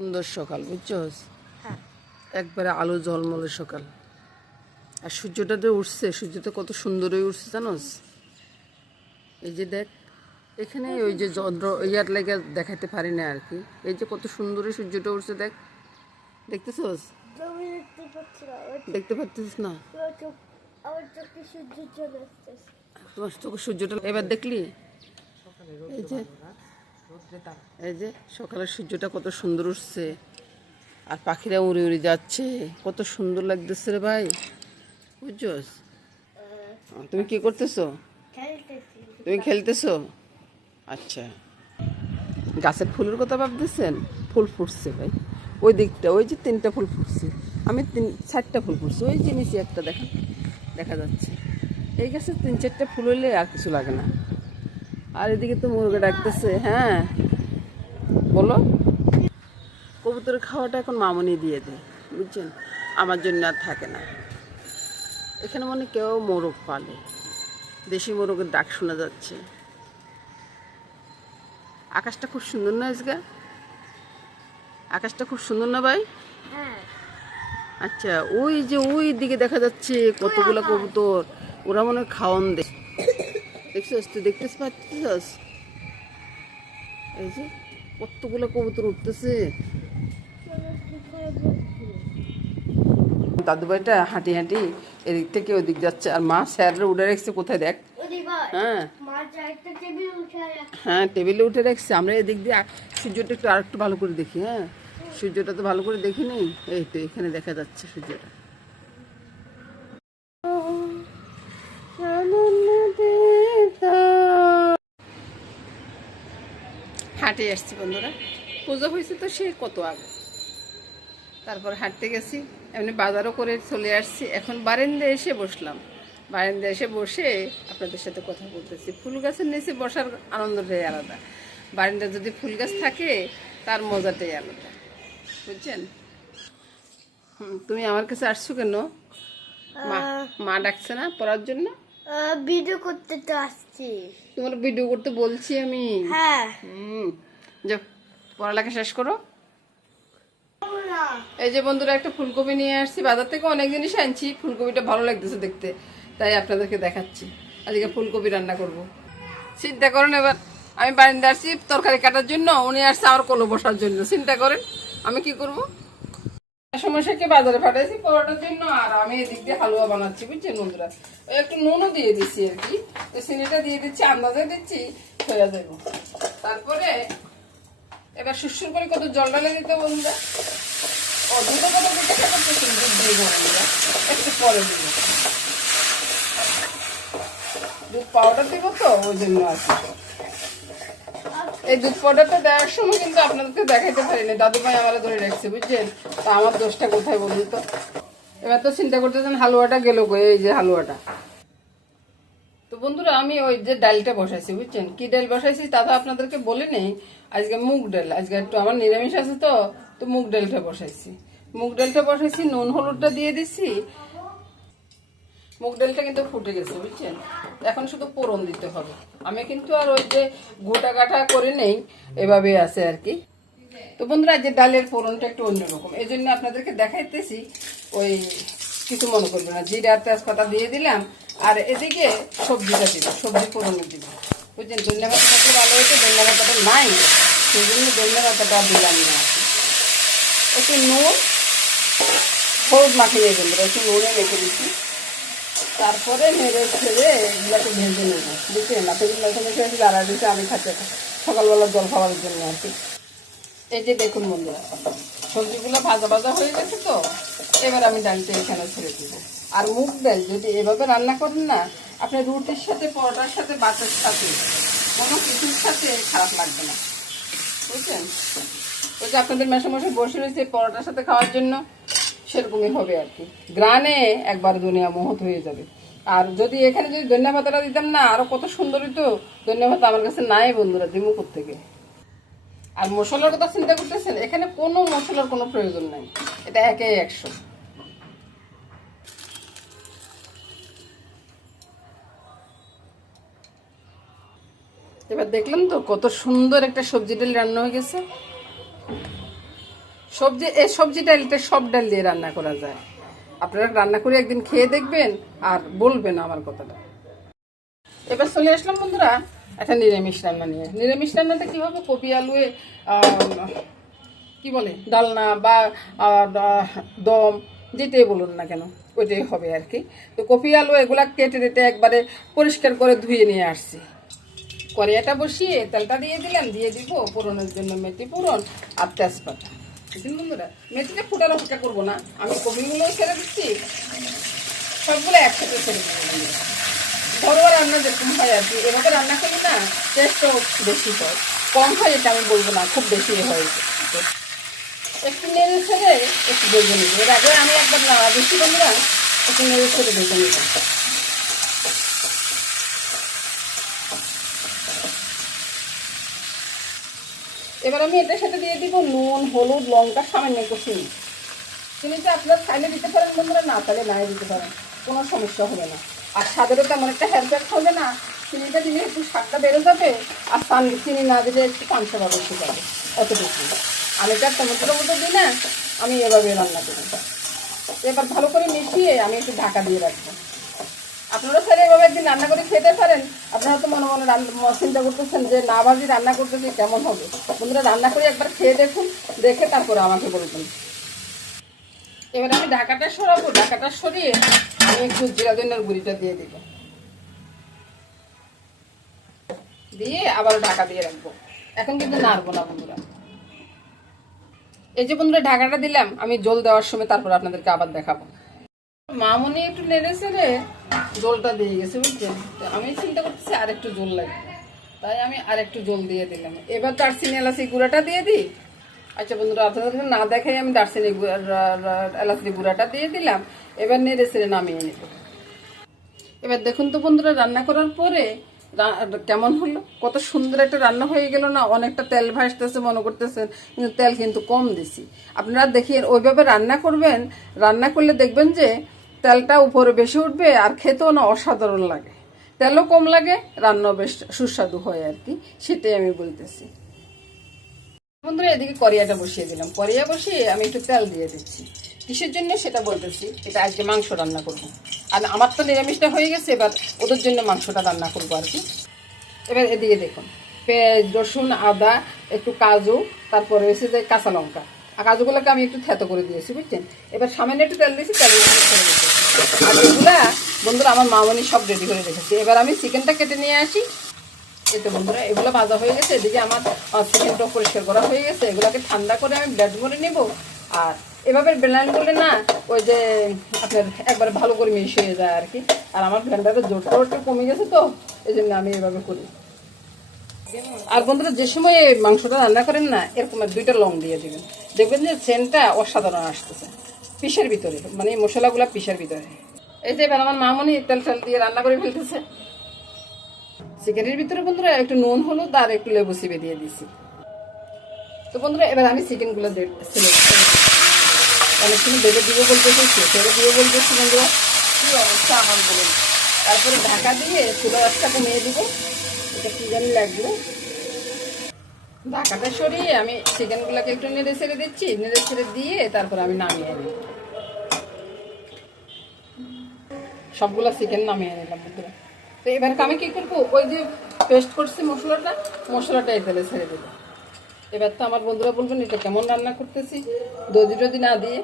সুন্দর সকাল বুঝছস, হ্যাঁ একবারে আলো ঝলমলে সকাল। আর সূর্যটা যে উঠছে, সূর্যটা কত সুন্দর হয়ে উঠছে জানোস। এই যে দেখ, এখানে ওই যে চন্দ্র ইয়ার লেগে দেখাতে পারি না আর কি। এই যে কত সুন্দর সূর্যটা উঠছে, দেখ, দেখতেছস? আমি দেখতে পাচ্ছি না, দেখতে পাচ্ছিস না? আমার চোখে সূর্য চলে আসতেছে। তোমার চোখে সূর্যটা এবার দেখলি? এই যে এই যে সকালের সূর্যটা কত সুন্দর উঠছে, আর পাখিরা উড়ে উড়ে যাচ্ছে, কত সুন্দর লাগতেছে রে ভাই, বুঝছস? তুমি কি করতেছো? খেলতেছি। তুমি খেলতেছো? আচ্ছা, গাছের ফুলের কথা ভাবতেছেন? ফুল ফুটছে ভাই, ওই দিকটা, ওই যে 3টা ফুল ফুটছে। আমি 4টা ফুল ফুটছে, ওই যে নিচে একটা দেখা যাচ্ছে। এই গাছে 3-4টা ফুল হইলে আর কিছু লাগে না। আর এদিকে তো মুরগি ডাকতেছে। হ্যাঁ বলো। কবুতরের খাওয়াটা এখন মামনি দিয়ে দেয়, বুঝছেন? আমার জন্য আর থাকে না। এখানে মনে কেউ মোরগ পালে, দেশি মোরগের ডাক শোনা যাচ্ছে। আকাশটা খুব সুন্দর না আজকে? আকাশটা খুব সুন্দর না ভাই? হ্যাঁ আচ্ছা, ওই যে ওই দিকে দেখা যাচ্ছে কতগুলো কবুতর, ওরা মনে হয় খাওয়ান দেয়। দেখছিস? তুই দেখতে পাচ্ছিস? এই যে কতগুলো কবুতর উঠতেছে। দাদু ভাইটা হাঁটি হাঁটি এদিক থেকে ওদিক যাচ্ছে, আর মা স্যাররা উঠে রাখছে কোথায় দেখ। হ্যাঁ হ্যাঁ, টেবিলে উঠে রাখছে। আমরা এদিক দিয়ে সূর্যটা একটু আর একটু ভালো করে দেখি। হ্যাঁ, সূর্যটা তো ভালো করে দেখি নেই। এই তো এখানে দেখা যাচ্ছে সূর্যটা। হাঁটে আসছি বন্ধুরা, পুজো হয়েছে তো সে কত আগে। তারপর হাঁটতে গেছি, এমনি বাজারও করে চলে আসছি। এখন বারান্দায় এসে বসলাম। বারান্দায় এসে বসে আপনাদের সাথে কথা বলতেছি। ফুল গাছের নিচে বসার আনন্দটাই আলাদা। বারান্দায় যদি ফুল গাছ থাকে তার মজাটাই আলাদা, বুঝছেন? তুমি আমার কাছে আসছো কেন? মা মা ডাকছে না পড়ার জন্য? ভিডিও করতে তো আসছি। তোমার ভিডিও করতে বলছি আমি। হ্যাঁ যাও, পড়ালেখা শেষ করো। এই যে বন্ধুরা, একটা ফুলকপি নিয়ে আসছি বাজার থেকে। অনেক জিনিস আনছি, ফুলকপিটা ভালো লাগতেছে দেখতে, তাই আপনাদেরকে দেখাচ্ছি। আজকে ফুলকপি রান্না করব। চিন্তা করেন এবার, আমি বারিন্দা আসছি তরকারি কাটার জন্য, উনি আসছে আমার কলো বসার জন্য। চিন্তা করেন আমি কি করব। সমস্যাকে বাজারে পাঠাইছি পরোটার জন্য, আর আমি এদিক দিয়ে হালুয়া বানাচ্ছি, বুঝছেন বন্ধুরা? ওই একটু নুনও দিয়ে দিচ্ছি আর কি, তো চিনিটা দিয়ে দিচ্ছি, আন্দাজে দিচ্ছি, হয়ে যাবো। তারপরে এবার সুরসুর করে কত জল ঢালে দিতে বন্ধুরা। দুধের কথা জিজ্ঞাসা করতেছেন, দুধ দিয়ে বন্ধুরা একটু পরে দিব। দুধ পাউডার দিব তো, ওই জন্য আর কি। এই দুধ পাউডারটা দেওয়ার সময় কিন্তু আপনাদেরকে দেখাইতে পারিনি, দাদু ভাই আমার ধরে রাখছে, বুঝছেন? তা আমার দোষটা কোথায় বলুন তো? এবার তো চিন্তা করতেছেন হালুয়াটা গেল গো, এই যে হালুয়াটা। তো বন্ধুরা, আমি ওই যে ডালটা বসাইছি, বুঝছেন? কি ডাল বসাইছি তা তো আপনাদেরকে বলে নেই। আজকে মুগ ডাল, আজকে একটু আমার নিরামিষ আছে তো, তো মুগ ডালটা বসাইছি। মুগ ডালটা বসাইছি, নুন হলুদটা দিয়ে দিছি। মুগ ডালটা কিন্তু ফুটে গেছে, বুঝছেন? এখন শুধু ফোড়ন দিতে হবে। আমি কিন্তু আর ওই যে গোটা গাঠা করে নেই, এভাবে আছে আর কি। তো বন্ধুরা, যে ডালের ফোড়নটা একটু অন্যরকম, এই জন্য আপনাদেরকে দেখাইতেছি। ওই কিছু মনে করবে না, জিরা তেজপাতা দিয়ে দিলাম, আর এদিকে সবজিটা দিব, সবজি ফোড়নে দিব, বুঝছেন? ধনিয়া পাতা থাকলে ভালো হয়েছে, ধনিয়া পাতাটা নাই, সেই জন্য ধনিয়া পাতাটা দিলাম না। একটু নুন হলুদ মাখিয়ে বন্ধুরা, একটু নুনে রেখে দিচ্ছি। তারপরে নেড়ে ছেড়ে এগুলাকে ভেজে নেবো, বুঝছেন? আপনাদের মেখে মেখে দাঁড়া দিচ্ছে, আমি খাচ্ছি সকালবেলা জল খাওয়ার জন্য আর কি। এই যে দেখুন বন্ধুরা, সবজিগুলো ভাজা ভাজা হয়ে গেছে তো, এবার আমি ডালটা এখানে ছেড়ে দিব। আর মুগ ডাল যদি এভাবে রান্না করেন না, আপনি রুটির সাথে, পরোটার সাথে, ভাতের সাথে, কোনো কিছুর সাথে খারাপ লাগবে না, বুঝছেন? ওই যে আপনাদের মেশামশাই বসে রয়েছে পরোটার সাথে খাওয়ার জন্য, সেরকমই হবে আর কি। গ্রানে একবার দুনিয়া মোহত হয়ে যাবে। আর যদি এখানে যদি ধনিয়া পাতাটা দিতাম না, আরো কত সুন্দরই তো। ধনিয়া পাতা আমার কাছে নাই বন্ধুরা, দিমু থেকে। আর মশলার কথা চিন্তা করতেছেন, এখানে কোনো মশলার কোনো প্রয়োজন নাই, এটা 1-100। এবার দেখলাম তো কত সুন্দর একটা সবজি ডাল রান্না হয়ে গেছে। সবজি এই সবজিটা এটা সব ডাল দিয়ে রান্না করা যায়। আপনারা রান্না করে একদিন খেয়ে দেখবেন আর বলবেন আমার কথাটা। এবার চলে আসলাম বন্ধুরা একটা নিরামিষ রান্না নিয়ে। নিরামিষ রান্নাটা কী হবে, কপি আলুয়ে কি বলে ডালনা বা দম যেটাই বলুন না কেন ওইটাই হবে আর কি। তো কপি আলু এগুলা কেটে টেটে একবারে পরিষ্কার করে ধুয়ে নিয়ে আসছি। কড়াইটা বসিয়ে তেলটা দিয়ে দিলাম, দিয়ে দিব ফোড়নের জন্য মেথি ফোড়ন আর তেজপাতা। বুঝলেন বন্ধুরা, মেথিটা ফুটার অপেক্ষা করবো না, আমি কপিগুলোও ছেড়ে দিচ্ছি, সবগুলো একসাথে ছেড়ে দেবো। ঘরোয়া রান্না যেরকম হয় আর কি, এভাবে রান্না করলে না টেস্টও বেশি হয়। কম হয় এটা আমি বলবো না, খুব বেশি হয়। একটু নেড়ে ছেড়ে একটু ভেজে নিব। এর আগে আমি একবার বেশি বন্ধুরা একটু নেড়ে ছেড়ে ভেজে নিব। এবার আমি এটার সাথে দিয়ে দিব নুন, হলুদ, লঙ্কা, সামান্য একটু চিনি। চিনিটা আপনার চাইলে দিতে পারেন বন্ধুরা, না চাইলে নাই দিতে পারেন, কোনো সমস্যা হবে না। আর স্বাদেরও তেমন একটা হেরফের হবে না। চিনিটা দিলে একটু স্বাদটা বেড়ে যাবে, আর চিনি না দিলে একটু পাঁচশোটা বেশি যাবে, অত বেশি। আমি তো টমেটোর মতো দিই না, আমি এভাবে রান্না করি। এবার ভালো করে মিশিয়ে আমি একটু ঢাকা দিয়ে রাখবো। আপনারা স্যার এভাবে একদিন রান্না করে খেতে পারেন। আপনারা তো মনে মনে চিন্তা করতেছেন যে না ভাজি রান্না করতেছি কেমন হবে। বন্ধুরা রান্না করে একবার খেয়ে দেখুন, দেখে তারপরে আমাকে বলবেন। এবার আমি ঢাকাটা সরাবো, ঢাকাটা সরিয়ে আমি একটু জিরা ধনিয়ার গুঁড়িটা দিয়ে দিব, দিয়ে আবার ঢাকা দিয়ে রাখবো। এখন কিন্তু নাড়বো না বন্ধুরা। এই যে বন্ধুরা ঢাকাটা দিলাম, আমি জল দেওয়ার সময় তারপর আপনাদেরকে আবার দেখাবো। মামনি একটু নেড়ে ছেড়ে জলটা দিয়ে গেছে বুঝছেন। আমি চিন্তা করতেছি আর একটু জল লাগবে, তাই আমি আর একটু জল দিয়ে দিলাম। এবার দারচিনি এলাচি গুঁড়াটা দিয়ে দিই। আচ্ছা বন্ধুরা, আপনাদেরকে না দেখাই আমি দারচিনি এলাচি গুঁড়াটা দিয়ে দিলাম। এবার নেড়ে ছেড়ে নামিয়ে নেব। এবার দেখুন তো বন্ধুরা রান্না করার পরে কেমন হলো, কত সুন্দর একটা রান্না হয়ে গেল না। অনেকটা তেল ভাসতেছে মনে করতেছেন, কিন্তু তেল কিন্তু কম দিছি। আপনারা দেখিয়ে ওইভাবে রান্না করবেন, রান্না করলে দেখবেন যে তেলটা উপরে বেশি উঠবে আর খেতেও না অসাধারণ লাগে। তেলও কম লাগে, রান্নাও বেশ সুস্বাদু হয় আর কি, সেটাই আমি বলতেছি। বন্ধুরা এদিকে কড়াইটা বসিয়ে দিলাম, কড়াইয়া বসিয়ে আমি একটু তেল দিয়ে দিচ্ছি। কিসের জন্য সেটা বলতেছি। এটা আজকে মাংস রান্না করব, আর আমার তো নিরামিষটা হয়ে গেছে, এবার ওদের জন্য মাংসটা রান্না করবো আর কি। এবার এদিকে দেখুন পেঁয়াজ, রসুন, আদা, একটু কাজু, তারপরে হয়েছে যে কাঁচা লঙ্কা, আর কাজুগুলোকে আমি একটু থেতো করে দিয়েছি বুঝছেন। এবার সামান্য একটু তেল দিয়েছি, তেল ছেড়ে দিয়েছি। আর এগুলা বন্ধুরা আমার মামনি সব রেডি করে রেখেছি। এবার আমি চিকেনটা কেটে নিয়ে আসি। এই তো বন্ধুরা এগুলো ভাজা হয়ে গেছে, এদিকে আমার চিকেনটাও পরিষ্কার করা হয়ে গেছে। এগুলোকে ঠান্ডা করে আমি ব্লেন্ড করে নেব। আর এভাবে ব্লেন্ড করলে না ওই যে আপনার একবার ভালো করে মিশে হয়ে যায় আর কি। আর আমার ব্লেন্ডারের জোরটাও একটু কমে গেছে, তো এই জন্য আমি এভাবে করি। আর বন্ধুরা যে সময় মাংসটা রান্না করেন না, এরকম 2টা লং দিয়ে দেবেন, দেখবেন যে সেন্টটা অসাধারণ আসতেছে পিসের ভিতরে, মানে মশলাগুলো পিসের ভিতরে। এই যে এবার আমার মামনি তেল তেল দিয়ে রান্না করে ফেলতেছে। চিকেনের ভিতরে বন্ধুরা একটু নুন, হলুদ আর একটু লেবু চিপে দিয়ে দিছি। তো বন্ধুরা এবার আমি চিকেনগুলো অনেক সময় বেড়ে দিব বলতেছি, ছেড়ে দিয়ে বলতেছি বন্ধুরা, কি অবস্থা আমার বলুন। তারপরে ঢাকা দিয়ে চুলো রাস্তা কমিয়ে দিব। এটা কি জানি লাগলো। ঢাকাটা সরিয়ে আমি চিকেনগুলোকে একটু নেড়ে ছেড়ে দিচ্ছি, নেড়ে ছেড়ে দিয়ে তারপরে আমি নামিয়ে নিই। সবগুলো চিকেন নামিয়ে নিলাম বন্ধুরা। তো এবার আমি কি করবো, ওই যে পেস্ট করছি মশলাটা এই তেলে ছেড়ে দেবো। এবার তো আমার বন্ধুরা বলবেন এটা কেমন রান্না করতেছি দধি টধি না দিয়ে।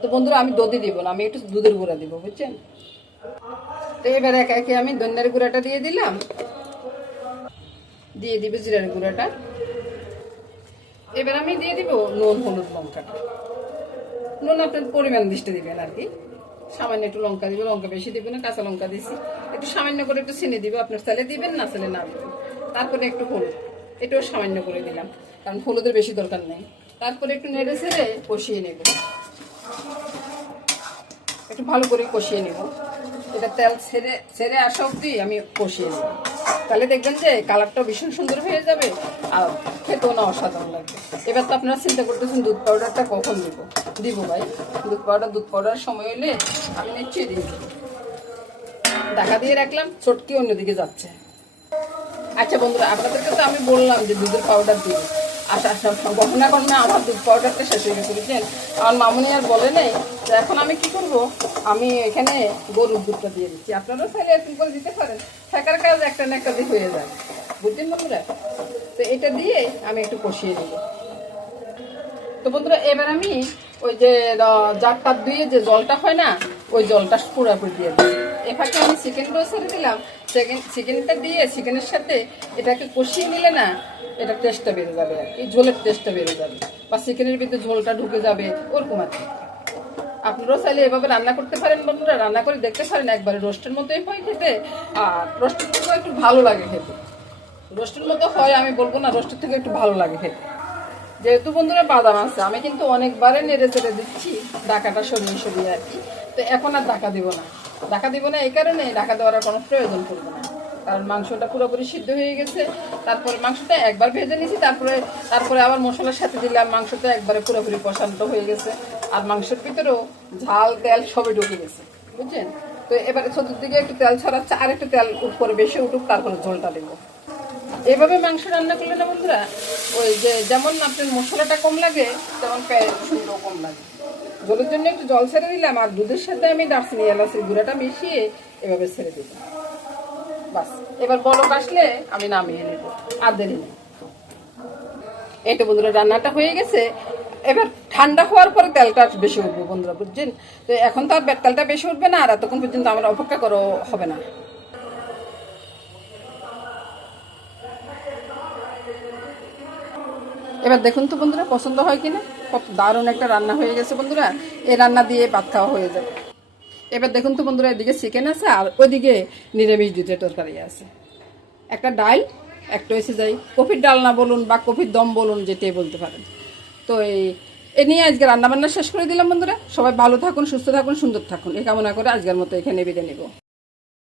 তো বন্ধুরা আমি দধি দিব না, আমি একটু দুধের গুঁড়া দিব বুঝছেন। তো এবার একে একে আমি ধনিয়ার গুঁড়াটা দিয়ে দিলাম, দিয়ে দিব জিরার গুঁড়াটা। এবার আমি দিয়ে দিব নুন, হলুদ, লঙ্কাটা। নুন আপনার পরিমাণ দৃষ্টি দিবেন আর কি। সামান্য একটু লঙ্কা দিব, লঙ্কা বেশি দিব না, কাঁচা লঙ্কা দিছি। একটু সামান্য করে একটু চিনি দিব, আপনার চাইলে দিবেন, না চাইলে না দিবেন। তারপরে একটু হলুদ, এটাও সামান্য করে দিলাম, কারণ হলুদের বেশি দরকার নেই। তারপরে একটু নেড়ে ছেড়ে কষিয়ে নেব, একটু ভালো করে কষিয়ে নেব। এটা তেল ছেড়ে আসা অবধি আমি কষিয়ে নেব, তাহলে দেখবেন যে কালারটাও ভীষণ সুন্দর হয়ে যাবে আর খেতেও না অসাধারণ লাগবে। এবার তো আপনারা চিন্তা করতেছেন দুধ পাউডারটা কখন দিব ভাই। দুধ পাউডার সময় হলে আমি নিশ্চয়ই দিয়ে দেবো। ঢাকা দিয়ে রাখলাম, চটকি অন্যদিকে যাচ্ছে। আচ্ছা বন্ধুরা আপনাদেরকে তো আমি বললাম যে দুধের পাউডার দিই, আশা গহনা কর্মে আমার দুধ পাউডারটা শেষ হয়ে গেছে বুঝছেন। আমার মামুনি আর বলে নেই তো এখন আমি কি করব, আমি এখানে গরুর দুধটা দিয়ে দিচ্ছি। আপনারাও চাইলে এরকম করে দিতে পারেন, শেখার কাজ একটা না একটা দিয়ে হয়ে যায় বুঝছেন বন্ধুরা। তো এটা দিয়ে আমি একটু কষিয়ে নেব। তো বন্ধুরা এবার আমি ওই যে জারটা দিয়ে যে জলটা হয় না, ওই জলটা পুরোপুরি দিয়ে দিই। এখানে আমি চিকেনটাও ছেড়ে দিলাম। চিকেনটা দিয়ে চিকেনের সাথে এটাকে কষিয়ে নিলে না, এটা টেস্টটা বেড়ে যাবে আর কি, ঝোলের টেস্টটা বেড়ে যাবে, বা চিকেনের ভিতরে ঝোলটা ঢুকে যাবে ওরকম আর কি। আপনারাও চাইলে এভাবে রান্না করতে পারেন বন্ধুরা, রান্না করে দেখতে পারেন, একবারে রোস্টের মতোই হয় খেতে। আর রোস্টের থেকেও একটু ভালো লাগে খেতে, রোস্টের মতো হয় আমি বলবো না, রোস্টের থেকে একটু ভালো লাগে খেতে। যেহেতু বন্ধুরা বাদাম আছে, আমি কিন্তু অনেকবারে নেড়ে চেড়ে দিচ্ছি ডাকাটা সরিয়ে সরিয়ে আর কি। তো এখন আর ডাকা দিব না, ডাকা দিব না এই কারণে, ডাকা দেওয়ার আর কোনো প্রয়োজন পড়বে না, কারণ মাংসটা পুরোপুরি সিদ্ধ হয়ে গেছে। তারপরে মাংসটা একবার ভেজে নিয়েছি, তারপরে আবার মশলার সাথে দিলাম, মাংসটা একবারে পুরোপুরি কষানো হয়ে গেছে। আর মাংসের ভিতরেও ঝাল তেল সবই ঢুকে গেছে বুঝছেন। তো এবারে চতুর্দিকে একটু তেল ছড়াচ্ছে, আর একটু তেল উপরে বেশি উঠুক, তারপরে ঝোলটা দেবো। এভাবে মাংস রান্না করলে না বন্ধুরা, ওই যে যেমন আপনার মশলাটা কম লাগে, তেমন রসুনটাও কম লাগে। ঝোলের জন্য একটু জল ছেড়ে দিলাম, আর দুধের সাথে আমি দারচিনি এলাচের গুঁড়াটা মিশিয়ে এভাবে ছেড়ে দিলাম। বাস, এবার বলক আসলে আমি নামিয়ে নেব, আর দেরি নেই। এই তো বন্ধুরা রান্নাটা হয়ে গেছে। এবার ঠান্ডা হওয়ার পরে তেলটা বেশি উঠবে বন্ধুরা বুঝছেন। তো এখন তো আর তেলটা বেশি উঠবে না, আর এতক্ষণ পর্যন্ত আমার অপেক্ষা করো হবে না। এবার দেখুন তো বন্ধুরা পছন্দ হয় কিনা, খুব দারুণ একটা রান্না হয়ে গেছে বন্ধুরা। এই রান্না দিয়ে ভাত খাওয়া হয়ে যাবে। এবার দেখুন তো বন্ধুরা, এদিকে চিকেন আছে আর ওইদিকে নিরামিষ দুধের তরকারি আছে। একটা ডাল, একটা হয়েছে যাই কফির ডালনা বলুন বা কফির দম বলুন, যেটাই বলতে পারেন। তো এ নিয়ে আজকে রান্নাবান্না শেষ করে দিলাম বন্ধুরা। সবাই ভালো থাকুন, সুস্থ থাকুন, সুন্দর থাকুন, এই কামনা করে আজকের মতো এখানে বিদায় নেব।